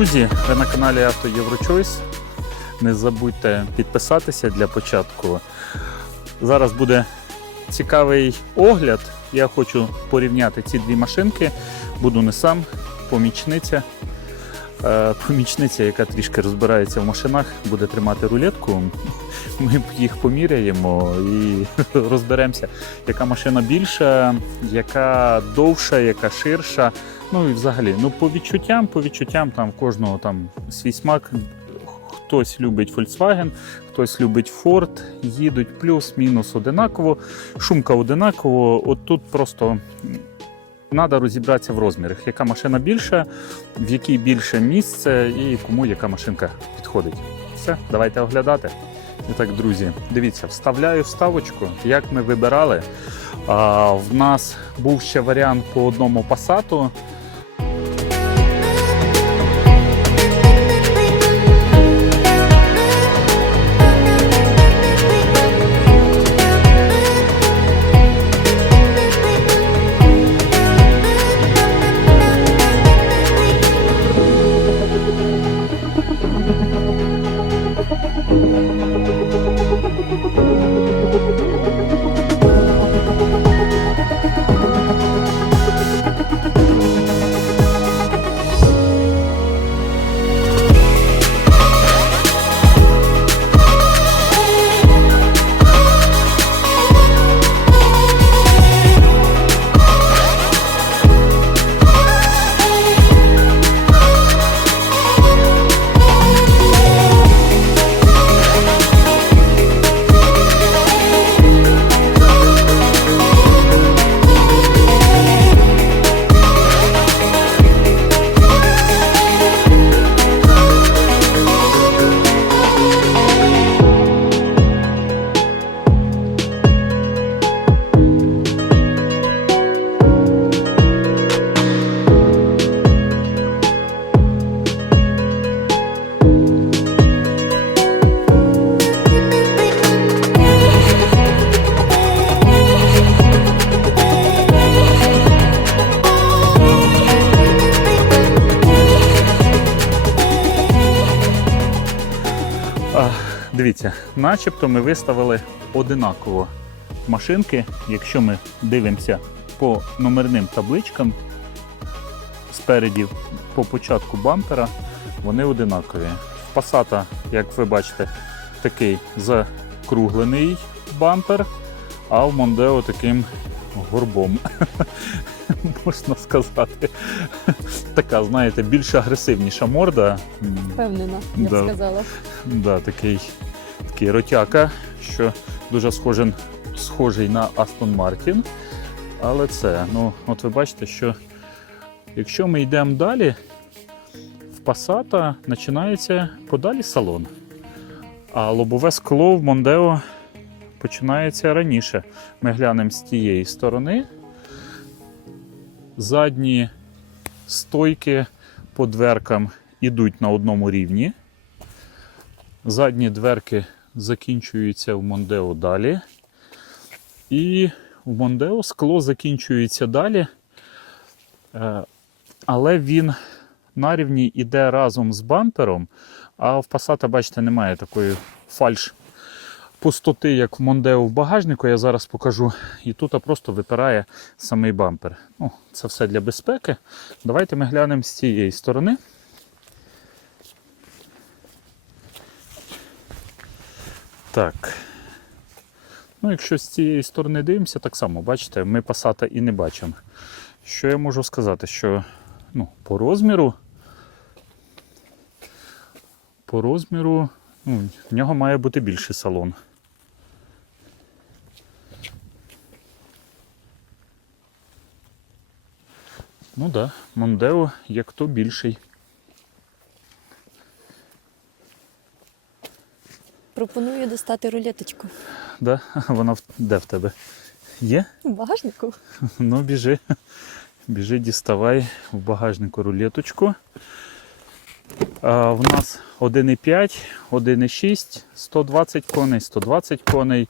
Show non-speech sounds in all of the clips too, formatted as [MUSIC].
друзі! Ви на каналі Авто Єврочойс. Не забудьте підписатися для початку. Зараз буде цікавий огляд. Я хочу порівняти ці дві машинки. Буду не сам, помічниця. Е, Помічниця, яка трішки розбирається в машинах, буде тримати рулетку. Ми їх поміряємо і [LAUGHS] розберемося, яка машина більша, яка довша, яка ширша. Ну і взагалі, ну по відчуттям, по відчуттям там в кожного там свій смак. Хтось любить Volkswagen, хтось любить Ford, їдуть плюс-мінус одинаково, шумка одинаково. От тут просто треба розібратися в розмірах, яка машина більша, в якій більше місце і кому яка машинка підходить. Все, давайте оглядати. І так, друзі, дивіться, вставляю вставочку, як ми вибирали. А, в нас був ще варіант по одному пасату. Дивіться, начебто ми виставили одинаково машинки. Якщо ми дивимося по номерним табличкам спереді по початку бампера, вони одинакові. В Passat, як ви бачите, такий закруглений бампер, а в Mondeo таким горбом. [LAUGHS] Можна сказати. Така, знаєте, більш агресивніша морда. Впевнена, я б сказала. Да, такий, такий ротяка, що дуже схожий, схожий на Aston Martin. Але це, ну, от ви бачите, що якщо ми йдемо далі, в Passat починається подалі салон. А лобове скло в Мондео починається раніше. Ми глянемо з тієї сторони. Задні стойки по дверкам ідуть на одному рівні. Задні дверки закінчуються в Мондео далі. І в Мондео скло закінчується далі. Е, Але він на рівні йде разом з бампером. А в Passat, бачите, немає такої фальш пустоти, як в Мондео в багажнику. Я зараз покажу. І тут просто випирає самий бампер. Ну, це все для безпеки. Давайте ми глянемо з цієї сторони. Так. Ну, якщо з цієї сторони дивимося, так само, бачите, ми пасата і не бачимо. Що я можу сказати? Що ну, по розміру, по розміру, ну, в нього має бути більший салон. Ну так, да, Мондео як то більший. Пропоную достати рулеточку. Да? [LAUGHS] Вона в- де в тебе? Є? В багажнику. [LAUGHS] Ну, біжи. Біжи, діставай в багажнику рулеточку. А, в нас 1,5, 1,6, 120 коней, 120 коней,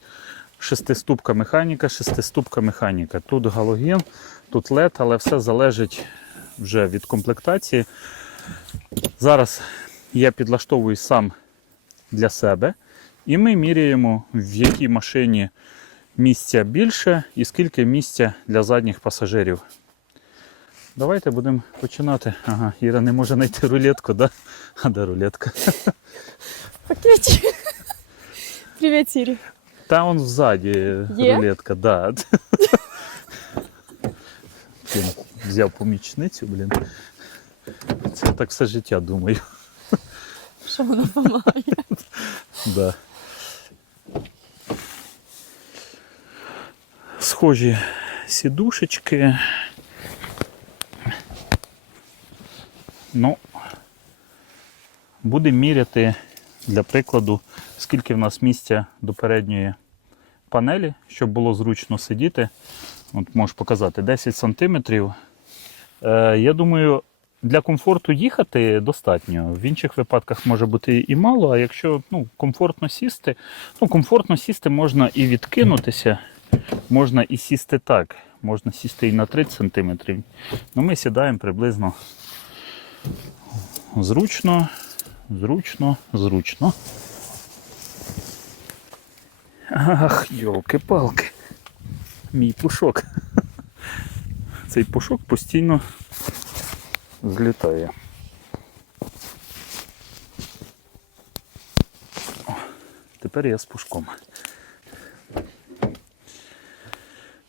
шестиступка механіка, шестиступка механіка. Тут галоген, тут LED, але все залежить вже від комплектації. Зараз я підлаштовую сам для себе, і ми міряємо, в якій машині місця більше і скільки місця для задніх пасажирів. Давайте будемо починати. Ага, Іра не може знайти рулетку, да? А де рулетка? Пакетик. [LAUGHS] Привіт, Сірі. Та он ззаді Є? рулетка, да. Блін, взяв помічницю, блін. Це так все життя думаю. Що вона допомагає? Да. Схожі сідушечки. Ну, будемо міряти для прикладу, скільки в нас місця до передньої панелі, щоб було зручно сидіти. От можу показати 10 см. Е, я думаю, для комфорту їхати достатньо. В інших випадках може бути і мало, а якщо ну, комфортно сісти, ну комфортно сісти можна і відкинутися, можна і сісти так. Можна сісти і на 30 см. Ну, ми сідаємо приблизно зручно, зручно, зручно. Ах, йолки-палки. Мій пушок. Цей пушок постійно злітає. Тепер я з пушком.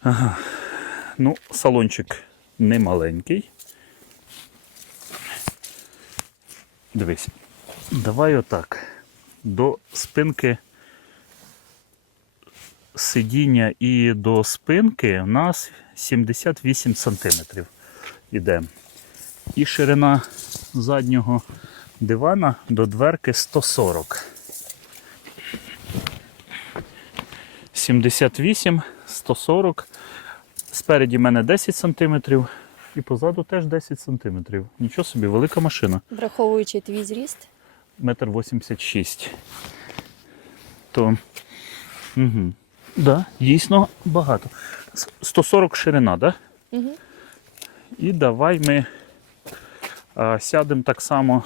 Ага. Ну, салончик не маленький. Дивись. Давай отак. До спинки сидіння і до спинки у нас 78 сантиметрів іде. І ширина заднього дивана до дверки 140. 78, 140. Спереді в мене 10 см і позаду теж 10 см. Нічого собі, велика машина. Враховуючи твій зріст, Метр 86. То. Угу. Да, дійсно багато. 140 ширина, да? Угу. І давай ми а, сядемо так само.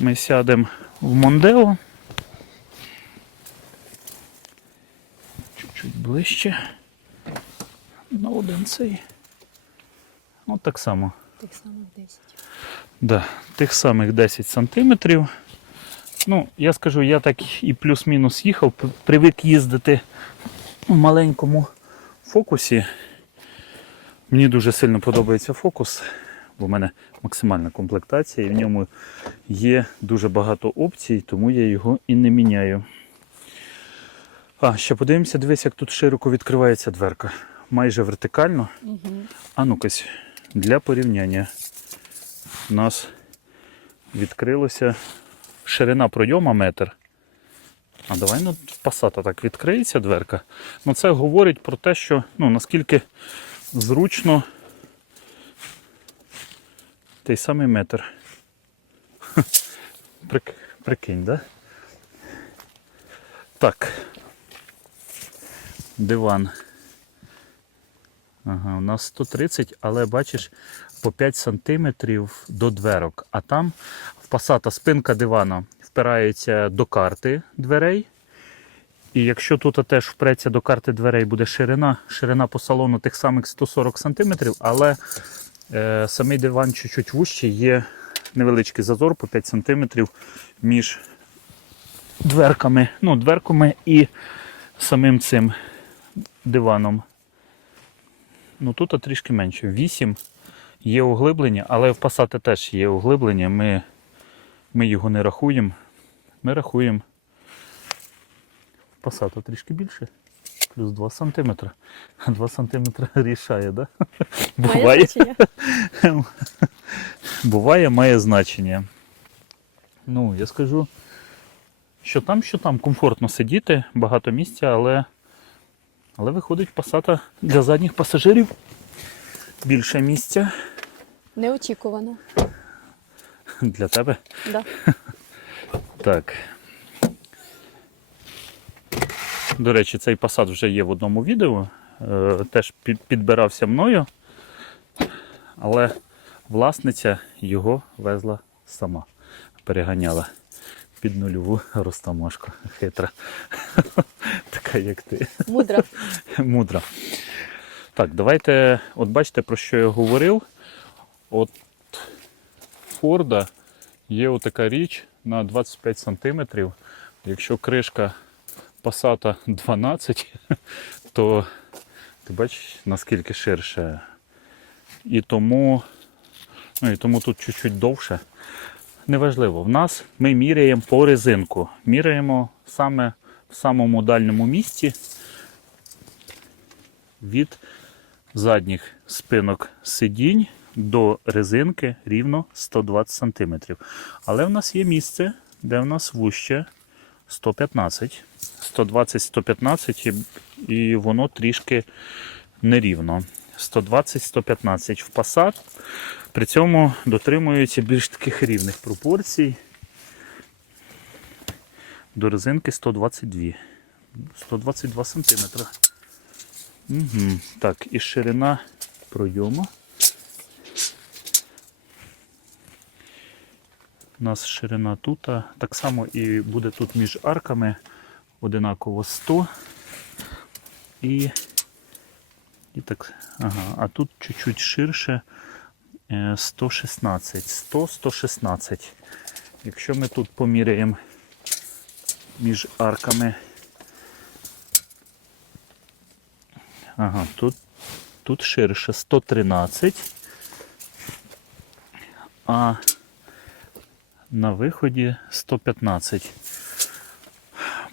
Ми сядемо в Мондео. Чуть-чуть ближче. На один цей. От так само. так само в 10. Да, тих самих 10 сантиметрів. Ну, я скажу, я так і плюс-мінус їхав, привик їздити в маленькому фокусі. Мені дуже сильно подобається фокус, бо в мене максимальна комплектація і в ньому є дуже багато опцій, тому я його і не міняю. А, ще подивимося, дивись, як тут широко відкривається дверка. Майже вертикально. Угу. А ну-кась, для порівняння у нас відкрилося ширина пройома метр. А давай ну, Passat так відкриється дверка. Ну це говорить про те, що ну, наскільки зручно той самий метр. [LAUGHS] Прик, прикинь, да? Так. Диван. Ага, у нас 130, але бачиш по 5 сантиметрів до дверок. А там в Passat спинка дивана впирається до карти дверей. І якщо тут теж впреться до карти дверей, буде ширина, ширина по салону тих самих 140 сантиметрів, але е, самий диван чуть-чуть вужчий, є невеличкий зазор по 5 сантиметрів між дверками, ну, дверками і самим цим диваном. Ну тут трішки менше. 8 є углиблення, але в Passat теж є углиблення. Ми, ми його не рахуємо. Ми рахуємо. В Passat трішки більше. Плюс 2 см. 2 см рішає, да? Має Буває, значення? [LAUGHS] буває, має значення. Ну, я скажу, що там, що там комфортно сидіти, багато місця, але, але виходить Passat для задніх пасажирів більше місця Неочікувано. для тебе. Да. [LAUGHS] Так. До речі, цей Passat вже є в одному відео. Е, теж підбирався мною. але власниця його везла сама, переганяла під нульову розтамашку. Хитра. [LAUGHS] Така як ти. Мудра. [LAUGHS] Мудра. Так, давайте, от бачите, про що я говорив. От Форда є отака річ на 25 см. Якщо кришка Passat 12, [LAUGHS] то ти бачиш, наскільки ширше. І тому, ну, і тому тут чуть-чуть довше. Неважливо, в нас ми міряємо по резинку. Міряємо саме в самому дальньому місці від задніх спинок сидінь до резинки рівно 120 см. Але в нас є місце, де в нас вуще 115. 120-115 і, воно трішки нерівно. 120-115 в Passat. При цьому дотримуються більш таких рівних пропорцій. До резинки 122. 122 см. Угу. Так, і ширина пройому. У нас ширина тут, так само і буде тут між арками одинаково 100 і, і так, ага, а тут чуть-чуть ширше е, 116, 100-116. Якщо ми тут поміряємо між арками Ага, тут, тут ширше 113, а на виході 115.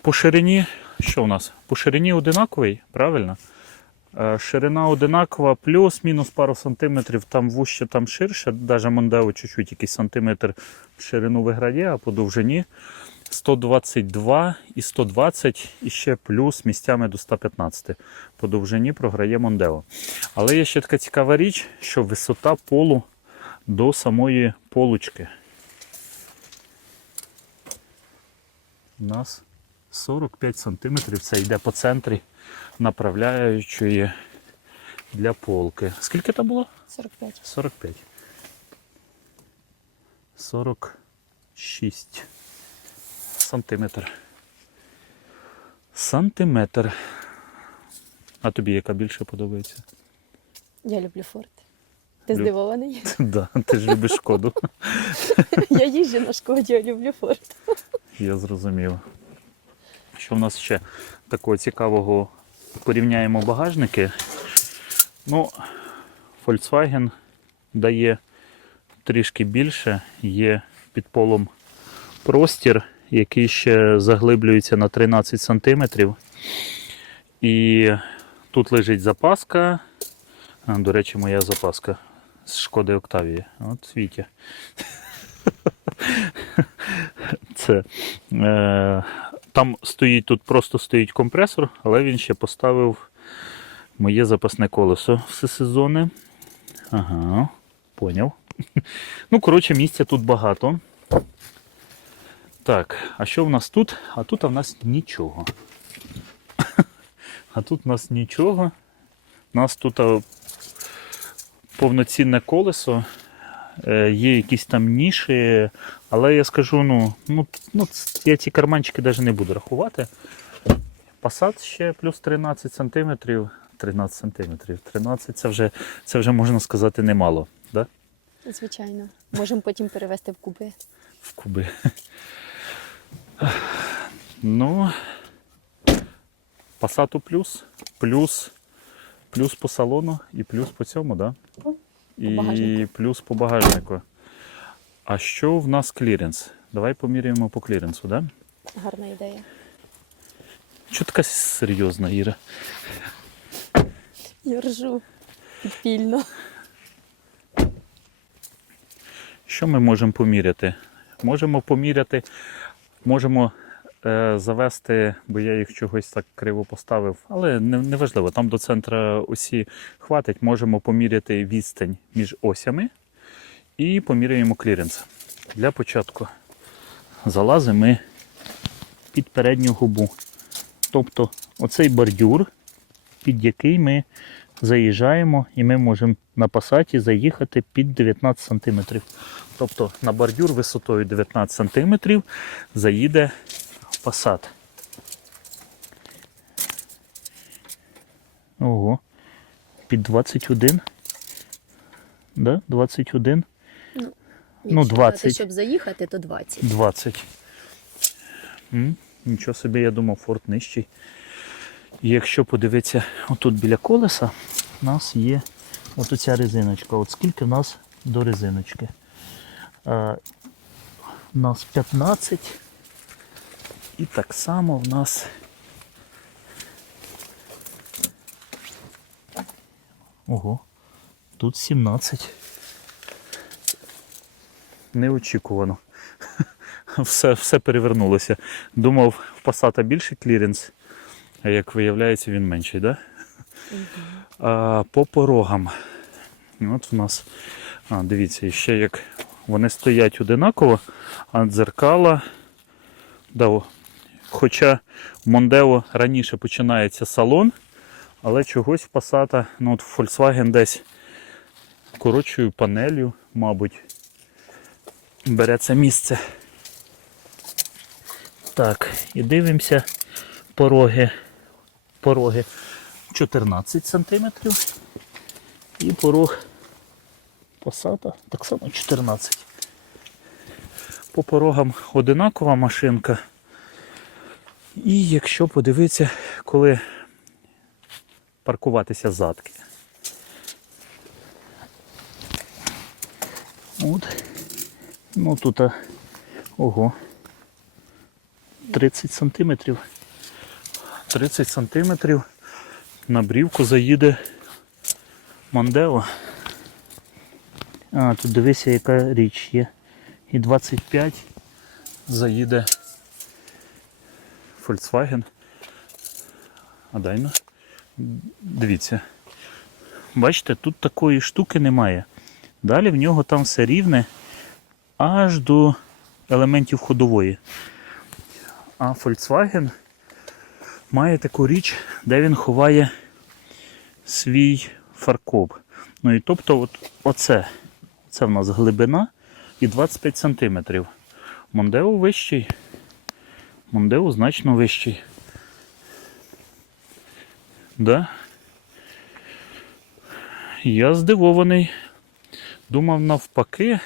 По ширині, що у нас? По ширині одинаковий, правильно? Е, Ширина одинакова, плюс-мінус пару сантиметрів, там вуще, там ширше, навіть Мондео чуть-чуть якийсь сантиметр в ширину виграє, а по довжині 122 і 120 і ще плюс місцями до 115. По довжині програє Мондео. Але є ще така цікава річ, що висота полу до самої полочки. У нас 45 см. Це йде по центрі направляючої для полки. Скільки там було? 45. 45. 46 сантиметр. Сантиметр. А тобі яка більше подобається? Я люблю форт. Ти Люб- здивований? [LAUGHS] Да, ти ж любиш шкоду. [LAUGHS] Я їжджу на шкоді, я люблю форт. Я зрозумів. Що в нас ще такого цікавого порівняємо багажники. Ну, Volkswagen дає трішки більше, є під полом простір, який ще заглиблюється на 13 см. І тут лежить запаска. До речі, моя запаска з шкоди Октавії. От світі. [LAUGHS] Це, е, там стоїть, тут просто стоїть компресор, але він ще поставив моє запасне колесо всесезонне. Ага, поняв. [LAUGHS] Ну, коротше, місця тут багато. Так, а що в нас тут? А тут в нас нічого. [LAUGHS] А тут в нас нічого. У нас тут повноцінне колесо. Е, Є якісь там ніші, але я скажу, ну, ну, ну я ці карманчики навіть не буду рахувати. Passat ще плюс 13 сантиметрів. 13 сантиметрів. 13 це вже, це вже можна сказати немало. Да? Звичайно. Можемо потім перевести в куби. в куби. Ну, Passat плюс, плюс, плюс по салону і плюс по цьому, да? І багажнику. плюс по багажнику. А що в нас кліренс? Давай поміряємо по кліренсу, да? Гарна ідея. Що така серйозна, Іра? Я ржу підпільно. Що ми можемо поміряти? Можемо поміряти, можемо е, завести, бо я їх чогось так криво поставив, але не, неважливо, там до центра осі хватить. Можемо поміряти відстань між осями і поміряємо кліренс. Для початку залазимо під передню губу. Тобто оцей бордюр, під який ми заїжджаємо і ми можемо на пасаті заїхати під 19 см. Тобто на бордюр висотою 19 см заїде пасат. Ого. Під 21. Да? 21. Ну, Якщо 20. брати, Щоб заїхати, то 20. 20. М, Нічого собі, я думав, форт нижчий. І якщо подивитися отут біля колеса, у нас є от оця резиночка. От скільки в нас до резиночки? У нас 15. І так само в нас. Ого, тут 17. Неочікувано. [LAUGHS] Все, все перевернулося. Думав, в Passat більший кліренс, а як виявляється, він менший, да? А, по порогам. От в нас, а, дивіться, ще як вони стоять одинаково, а дзеркала. Да, хоча в Мондео раніше починається салон, але чогось в ну от Volkswagen десь коротшою панелью, мабуть, бере це місце. Так, і дивимося пороги. Пороги 14 см. І порог посада так само 14. По порогам одинакова машинка. І якщо подивитися, коли паркуватися задки. От. Ну тут, ого, 30 сантиметрів. 30 сантиметрів на брівку заїде Мондео. А, тут дивися, яка річ є. І 25 заїде Volkswagen. А дай ну. Дивіться. Бачите, тут такої штуки немає. Далі в нього там все рівне аж до елементів ходової. А Volkswagen має таку річ, де він ховає свій фаркоп. Ну і тобто, от, оце, це в нас глибина і 25 см. Мондео вищий. Мондео значно вищий. Да? Я здивований. Думав навпаки,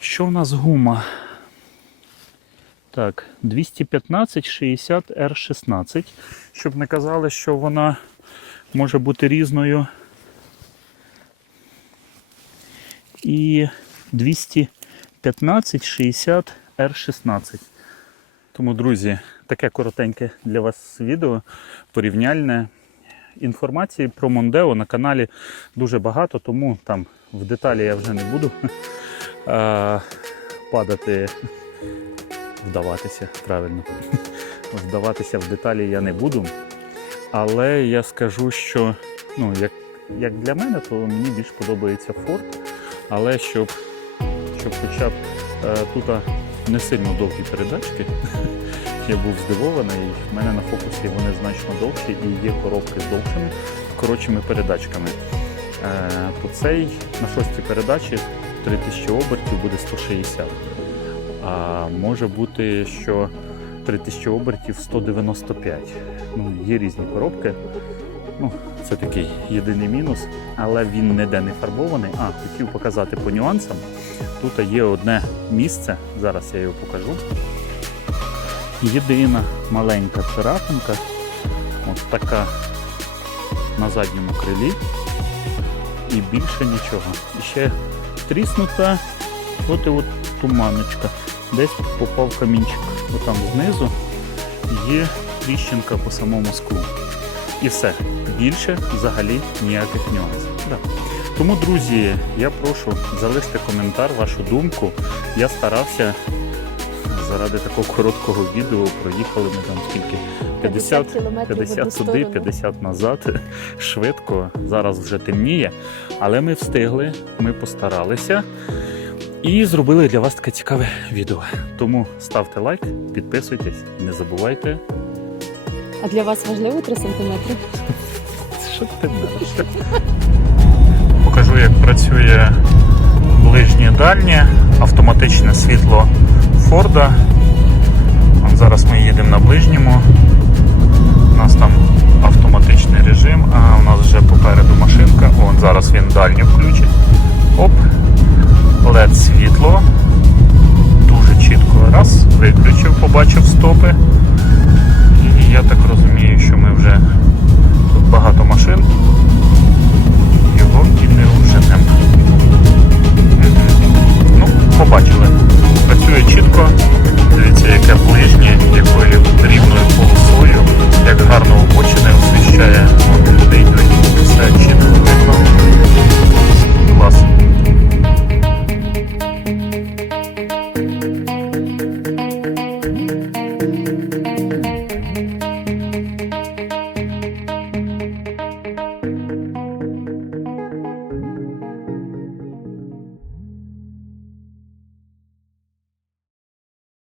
що в нас гума? Так, 215 60 R16. Щоб не казали, що вона може бути різною. І 215 60 R16. Тому, друзі, таке коротеньке для вас відео порівняльне. Інформації про Мондео на каналі дуже багато, тому там в деталі я вже не буду [LAUGHS] а, падати, вдаватися правильно. [LAUGHS] Вдаватися в деталі я не буду. Але я скажу, що ну, як, як для мене, то мені більш подобається Ford. Але щоб, щоб хоча б е, тут не сильно довгі передачки, [LAUGHS] я був здивований. В мене на фокусі вони значно довші і є коробки з довшими коротшими передачками. Е, то цей на шостій передачі 3000 обертів буде 160. А може бути, що 3000 обертів 195. Ну, є різні коробки. Ну, це такий єдиний мінус, але він ніде не фарбований. А, хотів показати по нюансам. Тут є одне місце, зараз я його покажу. Єдина маленька царапинка, от така на задньому крилі. І більше нічого. І ще тріснута, от і от туманочка. Десь попав камінчик. Отам знизу є тріщинка по самому склу. І все. Більше взагалі ніяких нюансів. Да. Тому, друзі, я прошу залиште коментар, вашу думку. Я старався заради такого короткого відео. Проїхали ми там скільки 50, кілометрів в одну 50 туди, 50 назад. Швидко. Зараз вже темніє. Але ми встигли, ми постаралися. І зробили для вас таке цікаве відео. Тому ставте лайк, підписуйтесь, не забувайте. А для вас важливо 3 сантиметри? Що ти мене? покажу, як працює ближнє дальнє автоматичне світло Форда. Зараз ми їдемо на ближньому. У нас там автоматичний режим, а у нас вже попереду машинка. Вон зараз він дальню включить. Оп. LED світло. Дуже чітко. Раз, виключив, побачив стопи. І я так